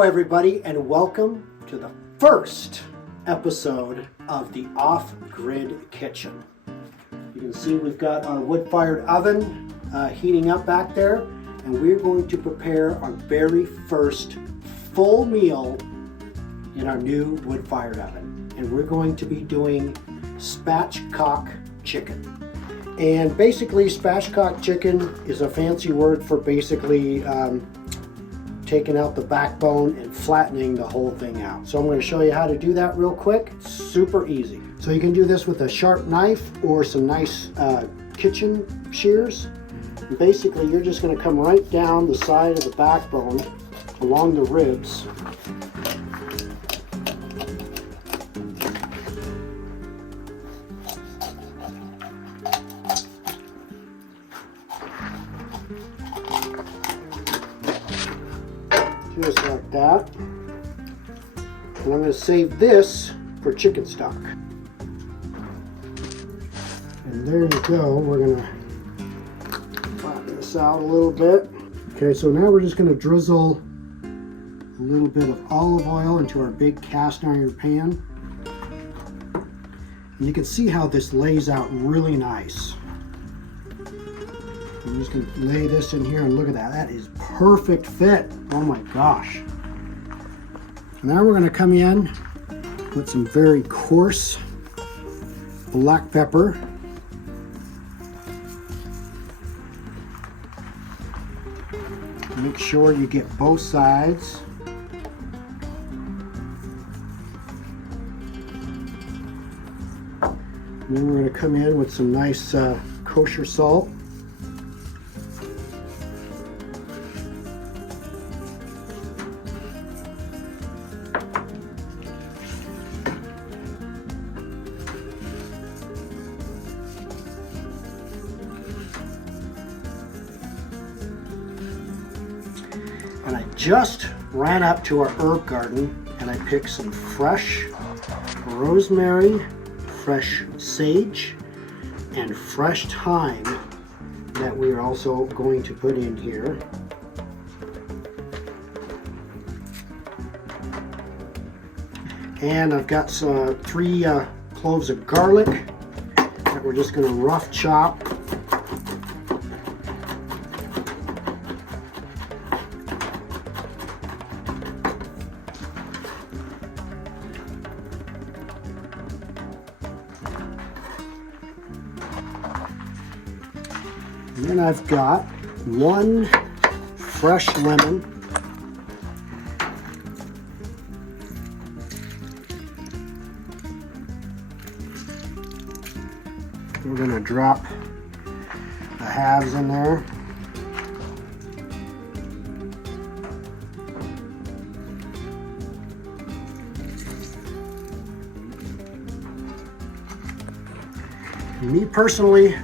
Hello everybody and welcome to the first episode of the Off-Grid Kitchen. You can see we've got our wood-fired oven heating up back there, and we're going to prepare our very first full meal in our new wood-fired oven. And we're going to be doing spatchcock chicken. And basically spatchcock chicken is a fancy word for basically taking out the backbone and flattening the whole thing out. So I'm going to show you how to do that real quick. It's super easy. So you can do this with a sharp knife or some nice kitchen shears. And basically you're just going to come right down the side of the backbone along the ribs. Just like that. And I'm going to save this for chicken stock. And there you go. We're going to flatten this out a little bit. Okay, so now we're just going to drizzle a little bit of olive oil into our big cast iron pan. And you can see how this lays out really nice. I'm just going to lay this in here and look at that. That is perfect fit. Oh my gosh. Now we're going to come in with some very coarse black pepper. Make sure you get both sides. And then we're going to come in with some nice kosher salt. And I just ran up to our herb garden and I picked some fresh rosemary, fresh sage, and fresh thyme that we are also going to put in here. And I've got some 3 cloves of garlic that we're just going to rough chop. And then I've got 1 fresh lemon. We're going to drop the halves in there. Me personally,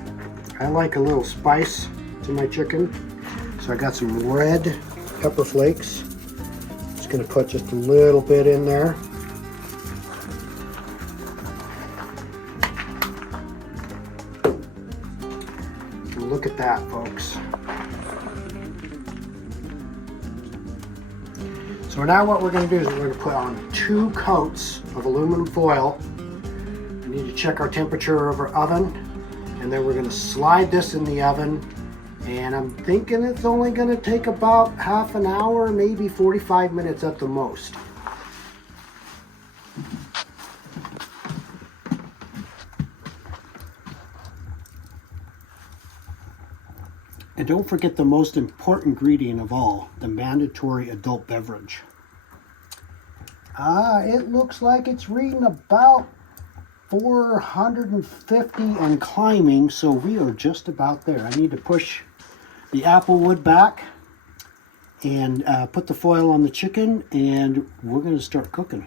I like a little spice to my chicken, so I got some red pepper flakes. Just going to put just a little bit in there. And look at that, folks. So now what we're going to do is we're going to put on 2 coats of aluminum foil. We need to check our temperature of our oven. And then we're going to slide this in the oven, and I'm thinking it's only going to take about half an hour, maybe 45 minutes at the most. And don't forget the most important ingredient of all, the mandatory adult beverage. It looks like it's reading about 450 and climbing, so we are just about there. I need to push the apple wood back and put the foil on the chicken, and we're going to start cooking.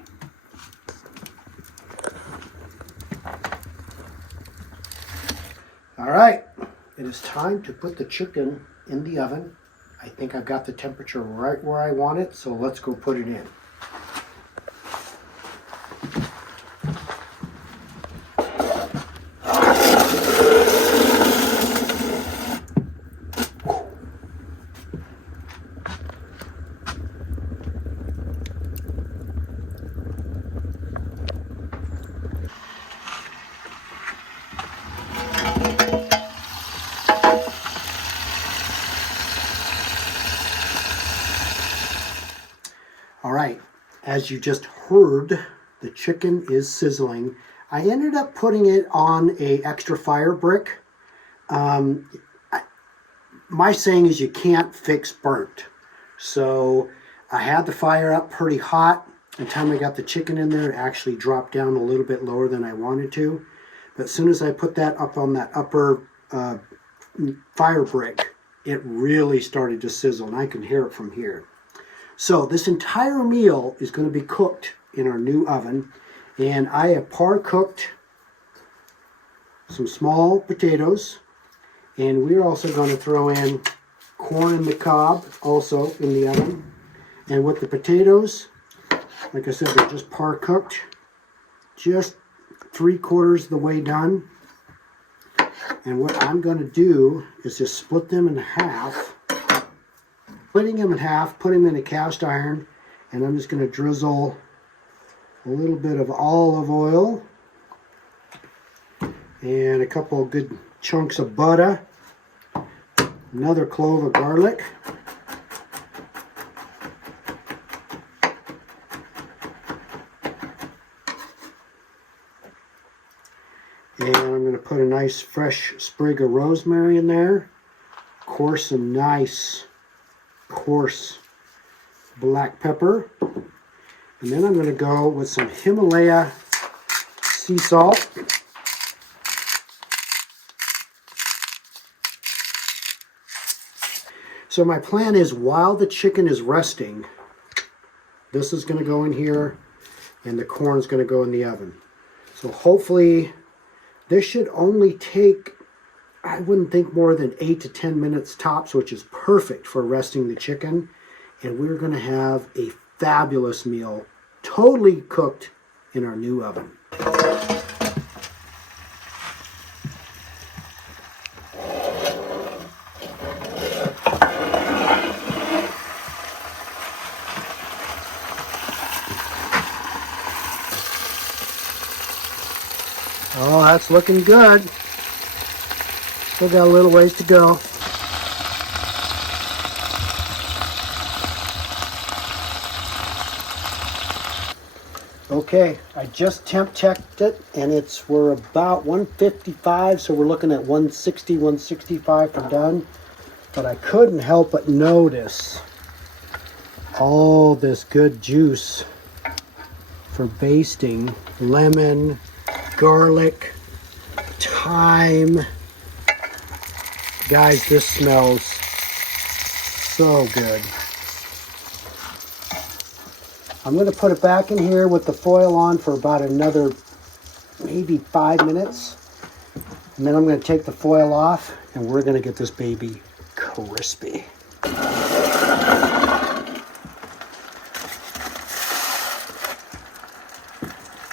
All right, it is time to put the chicken in the oven. I think I've got the temperature right where I want it, so let's go put it in. as you just heard, the chicken is sizzling. I ended up putting it on a extra fire brick. My saying is you can't fix burnt. So I had the fire up pretty hot. By the time I got the chicken in there, it actually dropped down a little bit lower than I wanted to. But as soon as I put that up on that upper fire brick, it really started to sizzle, and I can hear it from here. So this entire meal is going to be cooked in our new oven, and I have par-cooked some small potatoes, and we're also going to throw in corn in the cob also in the oven. And with the potatoes, like I said, they're just par-cooked, just 3/4 the way done. And what I'm going to do is just split them in half. Splitting them in half, putting them in a cast iron, and I'm just going to drizzle a little bit of olive oil and a couple of good chunks of butter, another clove of garlic, and I'm going to put a nice fresh sprig of rosemary in there. Of course, some nice coarse black pepper. And then I'm going to go with some Himalaya sea salt. So my plan is, while the chicken is resting, this is going to go in here and the corn is going to go in the oven. So hopefully this should only take, I wouldn't think, more than 8 to 10 minutes tops, which is perfect for resting the chicken. And we're going to have a fabulous meal, totally cooked in our new oven. Oh, that's looking good. Still got a little ways to go. Okay, I just temp checked it, and we're about 155, so we're looking at 160, 165 for done. But I couldn't help but notice all this good juice for basting. Lemon, garlic, thyme. Guys, this smells so good. I'm going to put it back in here with the foil on for about another maybe 5 minutes. And then I'm going to take the foil off and we're going to get this baby crispy.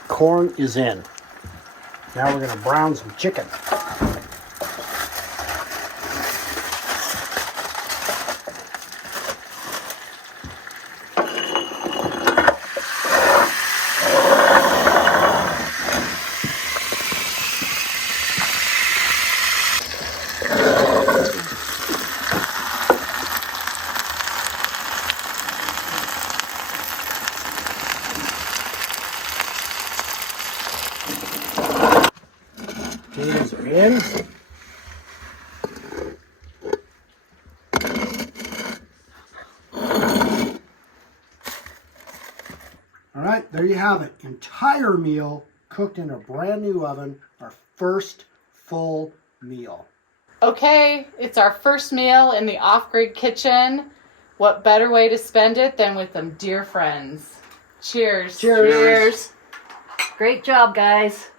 Corn is in. Now we're going to brown some chicken. Potatoes are in. All right, there you have it. Entire meal cooked in a brand new oven. Our first full meal. Okay, it's our first meal in the off-grid kitchen. What better way to spend it than with them dear friends? Cheers. Cheers. Cheers. Great job, guys.